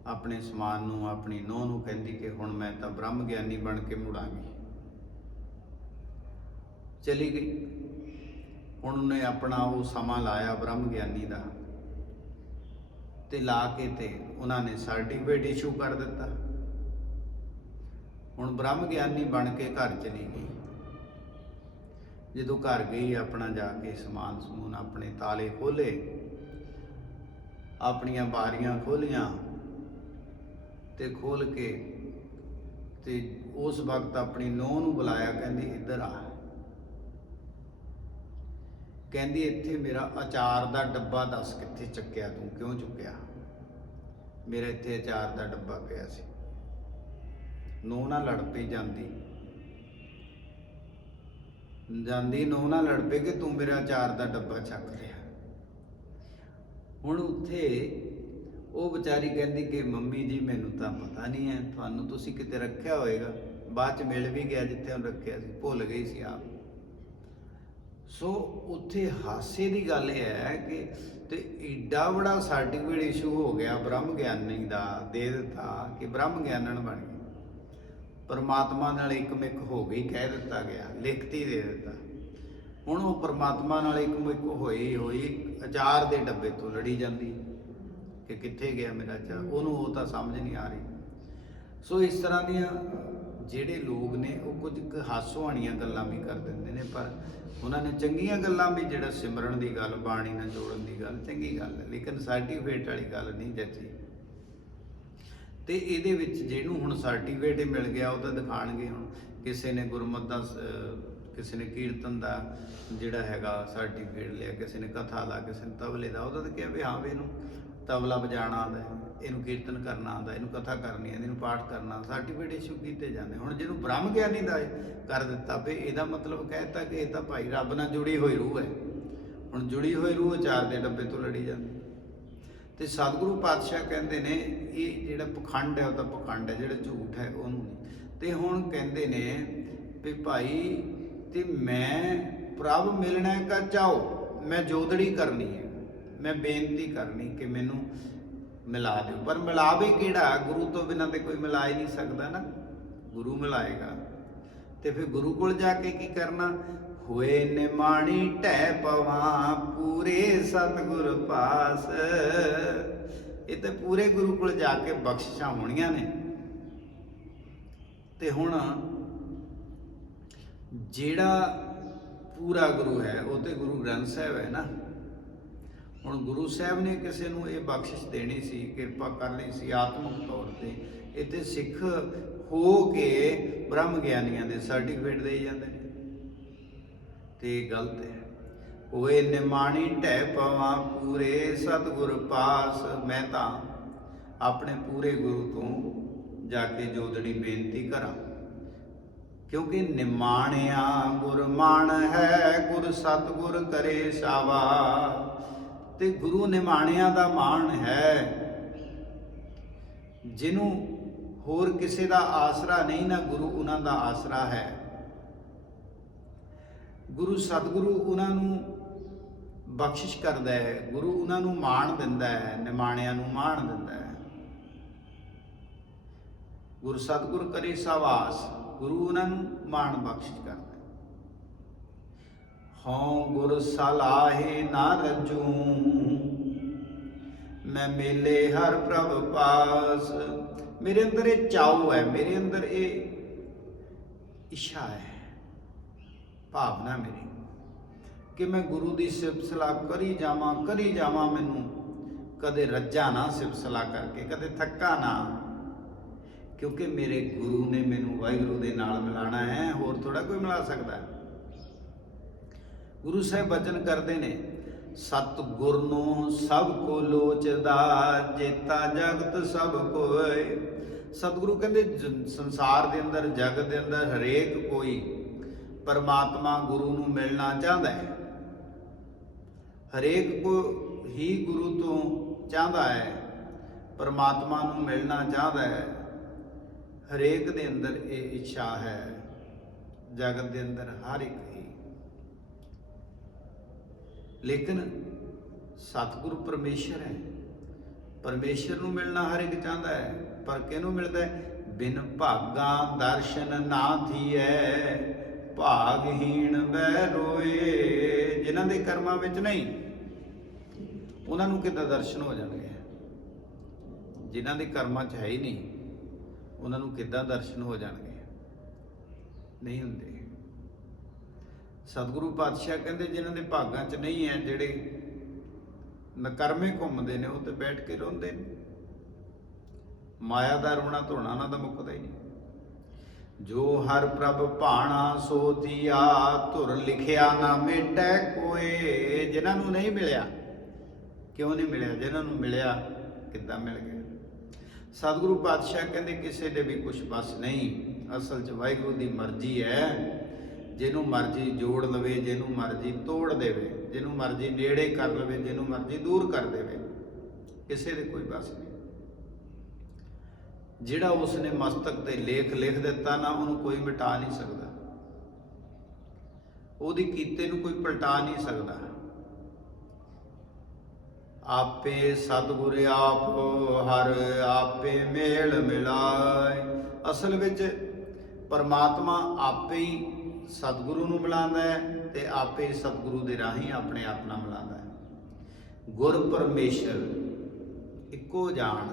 S1: ਆਪਣੇ ਸਮਾਨ ਨੂੰ, ਆਪਣੀ ਨੂੰਹ ਨੂੰ ਕਹਿੰਦੀ ਕਿ ਹੁਣ ਮੈਂ ਤਾਂ ਬ੍ਰਹਮ ਗਿਆਨੀ ਬਣ ਕੇ ਮੁੜਾਂਗੀ। ਚਲੀ ਗਈ। ਹੁਣ ਉਹਨੇ ਆਪਣਾ ਉਹ ਸਮਾਂ ਲਾਇਆ ਬ੍ਰਹਮ ਗਿਆਨੀ ਦਾ ਤੇ ਲਾ ਕੇ ਤੇ ਉਹਨਾਂ ਨੇ ਸਰਟੀਫਿਕੇਟ ਇਸ਼ੂ ਕਰ ਦਿੱਤਾ। ਹੁਣ ਬ੍ਰਹਮ ਗਿਆਨੀ ਬਣ ਕੇ ਘਰ ਚਲੀ ਗਈ। ਜਦੋਂ ਘਰ ਗਈ, ਆਪਣਾ ਜਾ ਕੇ ਸਮਾਨ ਸਮੂਨ ਆਪਣੇ ਤਾਲੇ ਖੋਲੇ ਆਪਣੀਆਂ ਬਾਰੀਆਂ ਖੋਲੀਆਂ ਤੇ ਖੋਲ ਕੇ ਤੇ ਉਸ ਵਕਤ ਆਪਣੀ ਨੂੰਹ ਨੂੰ ਬੁਲਾਇਆ, ਕਹਿੰਦੀ, ਇੱਧਰ ਆ। ਕਹਿੰਦੀ, ਇੱਥੇ ਮੇਰਾ ਅਚਾਰ ਦਾ ਡੱਬਾ ਦੱਸ ਕਿੱਥੇ ਚੱਕਿਆ ਤੂੰ? ਕਿਉਂ ਚੁੱਕਿਆ? ਮੇਰਾ ਇੱਥੇ ਅਚਾਰ ਦਾ ਡੱਬਾ ਪਿਆ ਸੀ। ਨੂੰਹ ਨਾਲ ਲੜ ਪਈ ਜਾਂਦੀ। ਜਾਂਦੀ ਨੂੰਹ ਨਾਲ ਲੜ ਪਈ ਕਿ ਤੂੰ ਮੇਰਾ ਅਚਾਰ ਦਾ ਡੱਬਾ ਚੱਕ ਲਿਆ। ਹੁਣ ਉੱਥੇ ਉਹ ਵਿਚਾਰੀ ਕਹਿੰਦੀ ਕਿ ਮੰਮੀ ਜੀ, ਮੈਨੂੰ ਤਾਂ ਪਤਾ ਨਹੀਂ ਹੈ, ਤੁਹਾਨੂੰ ਤੁਸੀਂ ਕਿਤੇ ਰੱਖਿਆ ਹੋਵੇਗਾ ਬਾਅਦ ਚ ਮਿਲ ਵੀ ਗਿਆ ਜਿੱਥੇ ਉਹਨੂੰ ਰੱਖਿਆ ਸੀ, ਭੁੱਲ ਗਈ ਸੀ ਆਪ। ਸੋ ਉੱਥੇ ਹਾਸੇ ਦੀ ਗੱਲ ਇਹ ਹੈ ਕਿ ਤੇ ਏਡਾ ਬੜਾ ਸਰਟੀਫਿਕੇਟ ਇਸ਼ੂ ਹੋ ਗਿਆ ਬ੍ਰਹਮ ਗਿਆਨੀ ਦਾ, ਦੇ ਦਿੱਤਾ ਕਿ ਬ੍ਰਹਮ ਗਿਆਨਣ ਬਣ ਗਏ ਪਰਮਾਤਮਾ ਨਾਲ ਇੱਕਮਿਕ ਹੋ ਗਈ, ਕਹਿ ਦਿੱਤਾ ਗਿਆ, ਲਿਖਤੀ ਦੇ ਦਿੱਤਾ। ਹੁਣ ਉਹ ਪਰਮਾਤਮਾ ਨਾਲ ਇੱਕਮਿਕ ਹੋਈ ਹੋਈ ਅਚਾਰ ਦੇ ਡੱਬੇ ਤੋਂ ਲੜੀ ਜਾਂਦੀ ਕਿ ਕਿੱਥੇ ਗਿਆ ਮੇਰਾ ਚਾਹ? ਉਹਨੂੰ ਉਹ ਤਾਂ ਸਮਝ ਨਹੀਂ ਆ ਰਹੀ। ਸੋ ਇਸ ਤਰ੍ਹਾਂ ਦੀਆਂ ਜਿਹੜੇ ਲੋਕ ਨੇ, ਉਹ ਕੁਝ ਕੁ ਹਾਸੋਹਾਣੀਆਂ ਗੱਲਾਂ ਵੀ ਕਰ ਦਿੰਦੇ ਨੇ, ਪਰ ਉਹਨਾਂ ਨੇ ਚੰਗੀਆਂ ਗੱਲਾਂ ਵੀ ਜਿਹੜਾ ਸਿਮਰਨ ਦੀ ਗੱਲ, ਬਾਣੀ ਨਾਲ ਜੋੜਨ ਦੀ ਗੱਲ, ਚੰਗੀ ਗੱਲ ਹੈ। ਲੇਕਿਨ ਸਰਟੀਫਿਕੇਟ ਵਾਲੀ ਗੱਲ ਨਹੀਂ ਜੱਜੀ ਤੇ ਇਹਦੇ ਵਿੱਚ ਜਿਹਨੂੰ ਹੁਣ ਸਰਟੀਫਿਕੇਟ ਮਿਲ ਗਿਆ, ਉਹ ਤਾਂ ਦਿਖਾਣਗੇ ਹੁਣ। ਕਿਸੇ ਨੇ ਗੁਰਮਤ ਦਾ ਕਿਸੇ ਨੇ ਕੀਰਤਨ ਦਾ ਜਿਹੜਾ ਹੈਗਾ ਸਰਟੀਫਿਕੇਟ ਲਿਆ, ਕਿਸੇ ਨੇ ਕਥਾ ਦਾ ਕਿਸੇ ਨੇ ਤਬਲੇ ਦਾ ਉਹਦਾ ਤਾਂ ਕਿਹਾ ਵੀ ਹਾਂ ਵੀ ਇਹਨੂੰ ਤਬਲਾ ਵਜਾਉਣਾ ਆਉਂਦਾ ਇਹਨੂੰ ਕੀਰਤਨ ਕਰਨਾ ਆਉਂਦਾ ਇਹਨੂੰ ਕਥਾ ਕਰਨੀ ਆਉਂਦੀ ਇਹਨੂੰ ਪਾਠ ਕਰਨਾ ਸਰਟੀਫਿਕੇਟ ਇਸ਼ੂ ਕੀਤੇ ਜਾਂਦੇ ਹੁਣ ਜਿਹਨੂੰ ਬ੍ਰਹਮ ਗਿਆਨੀ ਦਾ ਕਰ ਦਿੱਤਾ, ਵੀ ਇਹਦਾ ਮਤਲਬ ਕਹਿਤਾ ਕਿ ਇਹ ਤਾਂ ਭਾਈ ਰੱਬ ਨਾਲ ਜੁੜੀ ਹੋਈ ਰੂਹ ਹੈ। ਹੁਣ ਜੁੜੀ ਹੋਈ ਰੂਹ ਚਾਰ ਦੇ ਡੱਬੇ ਤੋਂ ਲੜੀ ਜਾਂਦੀ ਤੇ ਸਤਿਗੁਰੂ ਪਾਤਸ਼ਾਹ ਕਹਿੰਦੇ ਨੇ, ਇਹ ਜਿਹੜਾ ਪਖੰਡ ਹੈ ਉਹਦਾ ਪਖੰਡ ਹੈ, ਜਿਹੜਾ ਝੂਠ ਹੈ, ਉਹਨੂੰ ਨਹੀਂ। ਤੇ ਹੁਣ ਕਹਿੰਦੇ ਨੇ ਵੀ ਭਾਈ ਤੇ ਮੈਂ ਪ੍ਰਭ ਮਿਲਣਾ ਕਾ ਚਾਹੋ, ਮੈਂ ਜੋਦੜੀ ਕਰਨੀ ਹੈ। ਮੈਂ ਬੇਨਤੀ ਕਰਨੀ ਕਿ ਮੈਨੂੰ ਮਿਲਾ ਦਿਓ। ਪਰ ਮਿਲਾਵੇ ਕਿਹੜਾ? ਗੁਰੂ ਤੋਂ ਬਿਨਾਂ ਤੇ ਕੋਈ ਮਿਲਾ ਹੀ ਨਹੀਂ ਸਕਦਾ ਨਾ। ਗੁਰੂ ਮਿਲਾਏਗਾ। ਤੇ ਫਿਰ ਗੁਰੂ ਕੋਲ ਜਾ ਕੇ ਕੀ ਕਰਨਾ? ਹੋਏ ਨਿਮਾਣੀ ਢਹਿ ਪਵਾਂ ਪੂਰੇ ਸਤਿਗੁਰ ਪਾਸ। ਇਹ ਤੇ ਪੂਰੇ ਗੁਰੂ ਕੋਲ ਜਾ ਕੇ ਬਖਸ਼ਿਸ਼ਾਂ ਹੋਣੀਆਂ ਨੇ। ਤੇ ਹੁਣ ਜਿਹੜਾ ਪੂਰਾ ਗੁਰੂ ਹੈ, ਉਹ ਤੇ ਗੁਰੂ ਗ੍ਰੰਥ ਸਾਹਿਬ ਹੈ ਨਾ। ਹੁਣ ਗੁਰੂ ਸਾਹਿਬ ਨੇ ਕਿਸੇ ਨੂੰ ਇਹ ਬਖਸ਼ਿਸ਼ ਦੇਣੀ ਸੀ, ਕਿਰਪਾ ਕਰਨੀ ਸੀ ਆਤਮਿਕ ਤੌਰ ਤੇ, ਇੱਥੇ ਸਿੱਖ ਹੋ ਕੇ ਬ੍ਰਹਮ ਗਿਆਨੀਆਂ ਦੇ ਸਰਟੀਫਿਕੇਟ ਦੇ ਜਾਂਦੇ ਨੇ। ਤੇ ਗਲਤ ਹੈ। ਓਏ ਨਿਮਾਣੀ ਢਹਿ ਪਵਾਂ, ਪੂਰੇ ਸਤਿਗੁਰ ਪਾਸ, ਮੈਂ ਤਾਂ ਆਪਣੇ ਪੂਰੇ ਗੁਰੂ ਤੋਂ ਜਾ ਕੇ ਜੋਦੜੀ ਬੇਨਤੀ ਕਰਾਂ। ਕਿਉਂਕਿ ਨਿਮਾਣਿਆ ਗੁਰਮਾਨ ਹੈ, ਗੁਰ ਸਤਿਗੁਰ ਕਰੇ ਸਾਵਾ। ਤੇ ਗੁਰੂ ਨਿਮਾਣਿਆਂ ਦਾ ਮਾਣ ਹੈ। ਜਿਹਨੂੰ ਹੋਰ ਕਿਸੇ ਦਾ ਆਸਰਾ ਨਹੀਂ, ਨਾ ਗੁਰੂ ਉਹਨਾਂ ਦਾ ਆਸਰਾ ਹੈ। ਗੁਰੂ ਸਤਿਗੁਰੂ ਉਹਨਾਂ ਨੂੰ ਬਖਸ਼ਿਸ਼ ਕਰਦਾ ਹੈ, ਗੁਰੂ ਉਹਨਾਂ ਨੂੰ ਮਾਣ ਦਿੰਦਾ ਹੈ, ਨਿਮਾਣਿਆਂ ਨੂੰ ਮਾਣ ਦਿੰਦਾ ਹੈ। ਗੁਰ ਸਤਿਗੁਰ ਕਰੇ ਸਵਾਸ। ਗੁਰੂ ਉਹਨਾਂ ਨੂੰ ਮਾਣ ਬਖਸ਼ਿਸ਼ ਕਰਦਾ ਹਉ ਗੁਰ ਸਲਾਹੇ ਨਾ ਰਜੂ, ਮੈਂ ਮੇਲੇ ਹਰ ਪ੍ਰਭ ਪਾਸ। ਮੇਰੇ ਅੰਦਰ ਇਹ ਚਾਉ ਹੈ, ਮੇਰੇ ਅੰਦਰ ਇਹ ਇੱਛਾ ਹੈ, ਭਾਵਨਾ ਮੇਰੀ, ਕਿ ਮੈਂ ਗੁਰੂ ਦੀ ਸਿਫਤ ਸਲਾਹ ਕਰੀ ਜਾਵਾਂ ਕਰੀ ਜਾਵਾਂ ਮੈਨੂੰ ਕਦੇ ਰੱਜਾ ਨਾ ਸਿਫਤ ਸਲਾਹ ਕਰਕੇ, ਕਦੇ ਥੱਕਾ ਨਾ ਕਿਉਂਕਿ ਮੇਰੇ ਗੁਰੂ ਨੇ ਮੈਨੂੰ ਵਾਹਿਗੁਰੂ ਦੇ ਨਾਲ ਮਿਲਾਣਾ ਹੈ, ਹੋਰ ਥੋੜਾ ਕੋਈ ਮਿਲਾ ਸਕਦਾ ਗੁਰੂ ਸਾਹਿਬ ਬਚਨ ਕਰਦੇ ਨੇ ਸਤ ਗੁਰ ਨੂੰ ਸਭ ਕੋ ਲੋਚਦਾ, ਜੇਤਾ ਜਗਤ ਸਭ ਕੋਇ ਸਤਿਗੁਰੂ ਕਹਿੰਦੇ, ਜ- ਸੰਸਾਰ ਦੇ ਅੰਦਰ, ਜਗਤ ਦੇ ਅੰਦਰ ਹਰੇਕ ਕੋਈ ਪਰਮਾਤਮਾ ਗੁਰੂ ਨੂੰ ਮਿਲਣਾ ਚਾਹੁੰਦਾ ਹੈ। ਹਰੇਕ ਕੋ ਹੀ ਗੁਰੂ ਤੋਂ ਚਾਹੁੰਦਾ ਹੈ, ਪਰਮਾਤਮਾ ਨੂੰ ਮਿਲਣਾ ਚਾਹੁੰਦਾ ਹੈ। ਹਰੇਕ ਦੇ ਅੰਦਰ ਇਹ ਇੱਛਾ ਹੈ, ਜਗਤ ਦੇ ਅੰਦਰ ਹਰ ਇੱਕ ਹੀ ਲੇਕਿਨ ਸਤਿਗੁਰੂ ਪਰਮੇਸ਼ਰ ਹੈ। ਪਰਮੇਸ਼ਰ ਨੂੰ ਮਿਲਣਾ ਹਰ ਇੱਕ ਚਾਹੁੰਦਾ ਹੈ, ਪਰ ਕਿਹਨੂੰ ਮਿਲਦਾ ਹੈ? ਬਿਨ ਭਾਗਾ ਦਰਸ਼ਨ ਨਾ ਥੀਐ, ਭਾਗਹੀਣ ਬੈ ਰੋਏ। ਜਿਨ੍ਹਾਂ ਦੇ ਕਰਮਾਂ ਵਿੱਚ ਨਹੀਂ, ਉਹਨਾਂ ਨੂੰ ਕਿੱਦਾਂ ਦਰਸ਼ਨ ਹੋ ਜਾਣਗੇ? ਜਿਨ੍ਹਾਂ ਦੇ ਕਰਮਾਂ 'ਚ ਹੈ ਹੀ ਨਹੀਂ। ਉਹਨਾਂ ਨੂੰ ਕਿੱਦਾਂ ਦਰਸ਼ਨ ਹੋ ਜਾਣਗੇ? ਨਹੀਂ ਹੁੰਦੇ। ਸਤਿਗੁਰੂ ਪਾਤਸ਼ਾਹ ਕਹਿੰਦੇ ਜਿਨ੍ਹਾਂ ਦੇ ਭਾਗਾਂ 'ਚ ਨਹੀਂ ਹੈ ਜਿਹੜੇ ਨਕਰਮੇ ਘੁੰਮਦੇ ਨੇ, ਉਹ ਤੇ ਬੈਠ ਕੇ ਰੋਂਦੇ ਨੇ। ਮਾਇਆ ਦਾ ਰੋਣਾ ਧੋਣਾ ਨਾ ਦਾ ਮੁੱਕਦਾ ਹੀ ਨਹੀਂ। ਜੋ ਹਰ ਪ੍ਰਭ ਭਾਣਾ ਸੋ ਥੀਆ ਧੁਰ ਲਿਖਿਆ ਨਾ ਮੇਟੈ ਕੋਏ, ਜਿਨ੍ਹਾਂ ਨੂੰ ਨਹੀਂ ਮਿਲਿਆ, ਕਿਉਂ ਨਹੀਂ ਮਿਲਿਆ? ਜਿਨ੍ਹਾਂ ਨੂੰ ਮਿਲਿਆ, ਕਿੱਦਾਂ ਮਿਲ ਗਿਆ? ਸਤਿਗੁਰੂ ਪਾਤਸ਼ਾਹ ਕਹਿੰਦੇ, ਕਿਸੇ ਦੇ ਵੀ ਕੁਝ ਬਸ ਨਹੀਂ। ਅਸਲ 'ਚ ਵਾਹਿਗੁਰੂ ਦੀ ਮਰਜ਼ੀ ਹੈ, ਜਿਹਨੂੰ ਮਰਜ਼ੀ ਜੋੜ ਲਵੇ, ਜਿਹਨੂੰ ਮਰਜ਼ੀ ਤੋੜ ਦੇਵੇ, ਜਿਹਨੂੰ ਮਰਜ਼ੀ ਨੇੜੇ ਕਰ ਲਵੇ, ਜਿਹਨੂੰ ਮਰਜ਼ੀ ਦੂਰ ਕਰ ਦੇਵੇ, ਕਿਸੇ ਦੇ ਕੋਈ ਬਸ ਨਹੀਂ। ਜਿਹੜਾ ਉਸਨੇ ਮਸਤਕ ਤੇ ਲੇਖ ਲਿਖ ਦਿੱਤਾ ਨਾ, ਉਹਨੂੰ ਕੋਈ ਮਿਟਾ ਨਹੀਂ ਸਕਦਾ। ਉਹਦੀ ਕੀਤੇ ਨੂੰ ਕੋਈ ਪਲਟਾ ਨਹੀਂ ਸਕਦਾ। ਆਪੇ ਸਤਿਗੁਰ ਆਪ ਹਰ ਆਪੇ ਮੇਲ ਮਿਲਾਏ। ਅਸਲ ਵਿੱਚ ਪਰਮਾਤਮਾ ਆਪੇ ਹੀ ਸਤਿਗੁਰੂ ਨੂੰ ਮਿਲਾਉਂਦਾ ਹੈ ਤੇ ਆਪੇ ਹੀ ਸਤਿਗੁਰੂ ਦੇ ਰਾਹੀਂ ਆਪਣੇ ਆਪ ਨਾਲ ਮਿਲਾਉਂਦਾ ਹੈ। ਗੁਰ ਪਰਮੇਸ਼ਰ ਇੱਕੋ ਜਾਣ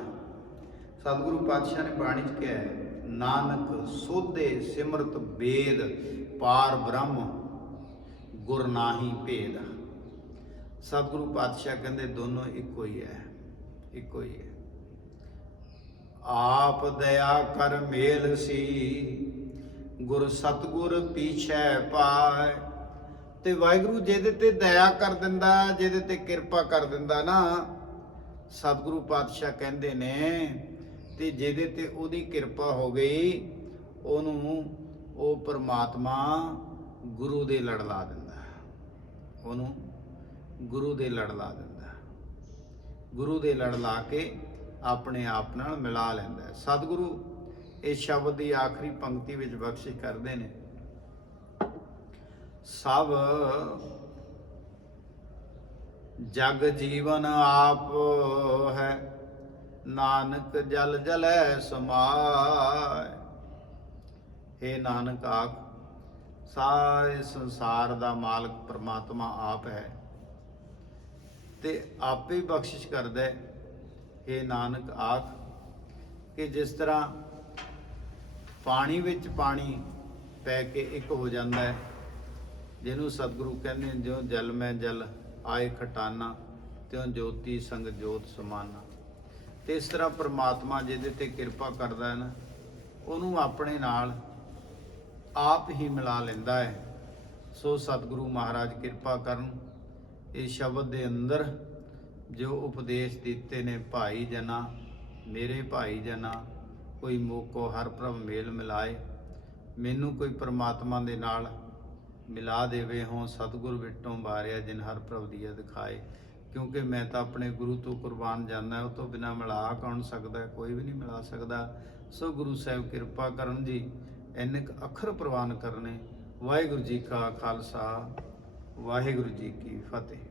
S1: ਸਤਿਗੁਰੂ ਪਾਤਸ਼ਾਹ ਨੇ ਬਾਣੀ ਚ ਕਿਹਾ ਹੈ, ਨਾਨਕ ਸੋਧੇ ਸਿਮਰਤ ਵੇਦ ਪਾਰ ਬ੍ਰਹਮ, ਗੁਰ ਨਾਹੀ ਭੇਦ। ਸਤਿਗੁਰੂ ਪਾਤਸ਼ਾਹ ਕਹਿੰਦੇ ਦੋਨੋਂ ਇੱਕੋ ਹੀ ਹੈ, ਇੱਕੋ ਹੀ ਹੈ। ਆਪ ਦਇਆ ਕਰ ਮੇਲ ਸੀ, ਗੁਰ ਸਤਗੁਰ ਪੀਛੈ ਪਾਏ ਤੇ ਵਾਹਿਗੁਰੂ ਜਿਹਦੇ ਤੇ ਦਇਆ ਕਰ ਦਿੰਦਾ, ਜਿਹਦੇ ਤੇ ਕਿਰਪਾ ਕਰ ਦਿੰਦਾ ਨਾ, ਸਤਿਗੁਰੂ ਪਾਤਸ਼ਾਹ ਕਹਿੰਦੇ ਨੇ, ਤੇ ਜਿਹਦੇ ਤੇ ਉਹਦੀ ਕਿਰਪਾ ਹੋ ਗਈ, ਉਹਨੂੰ ਉਹ ਪਰਮਾਤਮਾ ਗੁਰੂ ਦੇ ਲੜ ਲਾ ਦਿੰਦਾ। ਉਹਨੂੰ ਗੁਰੂ ਦੇ ਲੜ ਲਾ ਦਿੰਦਾ ਗੁਰੂ ਦੇ ਲੜ ਲਾ ਕੇ ਆਪਣੇ ਆਪ ਨਾਲ ਮਿਲਾ ਲੈਂਦਾ ਸਤਿਗੁਰੂ ਇਸ ਸ਼ਬਦ ਦੀ ਆਖਰੀ ਪੰਕਤੀ ਵਿੱਚ ਬਖਸ਼ਿਸ਼ ਕਰਦੇ ਨੇ। ਸਭ ਜਗ ਜੀਵਨ ਆਪ ਹੈ, ਨਾਨਕ ਜਲ ਜਲੈ ਸਮਾਏ। ਏ ਨਾਨਕ ਆਖ ਸਾਰੇ ਸੰਸਾਰ ਦਾ ਮਾਲਕ ਪ੍ਰਮਾਤਮਾ ਆਪ ਹੈ। ਤੇ ਆਪੇ ਬਖਸ਼ਿਸ਼ ਕਰਦਾ ਹੈ। ਏ ਨਾਨਕ ਆਖ ਕਿ ਜਿਸ ਤਰ੍ਹਾਂ ਪਾਣੀ ਵਿੱਚ ਪਾਣੀ ਪੈ ਕੇ ਇੱਕ ਹੋ ਜਾਂਦਾ ਹੈ, ਜਿਹਨੂੰ ਸਤਿਗੁਰੂ ਕਹਿੰਦੇ ਨੇ ਜਲ ਮੈਂ ਜਲ, ਆਏ ਖਟਾਨਾ, ਤਿਉ ਜੋਤੀ ਸੰਗ ਜੋਤ ਸਮਾਨਾ। ਤੇ ਇਸ ਤਰ੍ਹਾਂ ਪ੍ਰਮਾਤਮਾ ਜਿਹਦੇ ਤੇ ਕਿਰਪਾ ਕਰਦਾ ਹੈ ਨਾ, ਉਹਨੂੰ ਆਪਣੇ ਨਾਲ ਆਪ ਹੀ ਮਿਲਾ ਲੈਂਦਾ ਹੈ। ਸੋ ਸਤਿਗੁਰੂ ਮਹਾਰਾਜ ਕਿਰਪਾ ਕਰਨ ਇਹ ਸ਼ਬਦ ਦੇ ਅੰਦਰ ਜੋ ਉਪਦੇਸ਼ ਦਿੱਤੇ ਨੇ ਭਾਈ ਜਨਾ, ਮੇਰੇ ਭਾਈ ਜਨਾ, ਕੋਈ ਮੋਕੋ ਹਰ ਪ੍ਰਭ ਮੇਲ ਮਿਲਾਏ, ਮੈਨੂੰ ਕੋਈ ਪਰਮਾਤਮਾ ਦੇ ਨਾਲ ਮਿਲਾ ਦੇਵੇ, ਹੋ ਸਤਿਗੁਰ ਵਿਟੋਂ ਬਾਰਿਆ ਜਿਨ ਹਰ ਪ੍ਰਭ ਦੀਆ ਦਿਖਾਏ ਕਿਉਂਕਿ ਮੈਂ ਤਾਂ ਆਪਣੇ ਗੁਰੂ ਤੋਂ ਕੁਰਬਾਨ ਜਾਂਦਾ, ਉਹ ਤੋਂ ਬਿਨਾ ਮਿਲਾ ਕੌਣ ਸਕਦਾ, ਕੋਈ ਵੀ ਨਹੀਂ ਮਿਲਾ ਸਕਦਾ। ਸੋ ਗੁਰੂ ਸਾਹਿਬ ਕਿਰਪਾ ਕਰਨ ਜੀ ਇੰਨੇ ਕੁ ਅੱਖਰ ਪ੍ਰਵਾਨ ਕਰਨੇ। ਵਾਹਿਗੁਰੂ ਜੀ ਕਾ ਖਾਲਸਾ, ਵਾਹਿਗੁਰੂ ਜੀ ਕੀ ਫਤਿਹ।